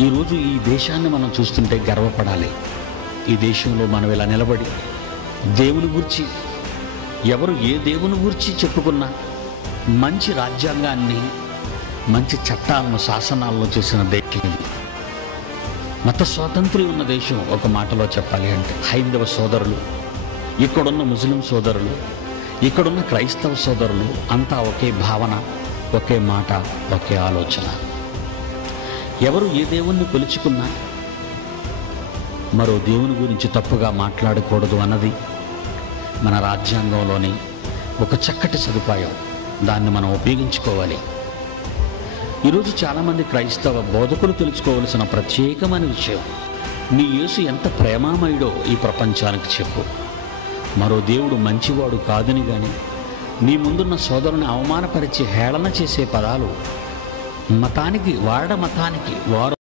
ఈరోజు ఈ దేశాన్ని మనం చూస్తుంటే గర్వపడాలి. ఈ దేశంలో మనం ఇలా నిలబడి దేవుని గురించి, ఎవరు ఏ దేవుని గురించి చెప్పుకున్నా మంచి రాజ్యాంగాన్ని, మంచి చట్టాలను, శాసనాలను చేసిన దేశం ఇది. మత స్వాతంత్ర్యం ఉన్న దేశం. ఒక మాటలో చెప్పాలి అంటే హైందవ సోదరులు, ఇక్కడున్న ముస్లిం సోదరులు, ఇక్కడున్న క్రైస్తవ సోదరులు అంతా ఒకే భావన, ఒకే మాట, ఒకే ఆలోచన. ఎవరు ఏ దేవుణ్ణి కొలుచుకున్నా మరో దేవుని గురించి తప్పుగా మాట్లాడకూడదు అన్నది మన రాజ్యాంగంలోని ఒక చక్కటి సదుపాయం. దాన్ని మనం ఉపయోగించుకోవాలి. ఈరోజు చాలామంది క్రైస్తవ బోధకులు తెలుసుకోవలసిన ప్రత్యేకమైన విషయం, నీ యేసు ఎంత ప్రేమామయుడో ఈ ప్రపంచానికి చెప్పు. మరో దేవుడు మంచివాడు కాదని కానీ, నీ ముందున్న సోదరుని అవమానపరిచి హేళన చేసే పదాలు మతానికి, వాడ మతానికి వారు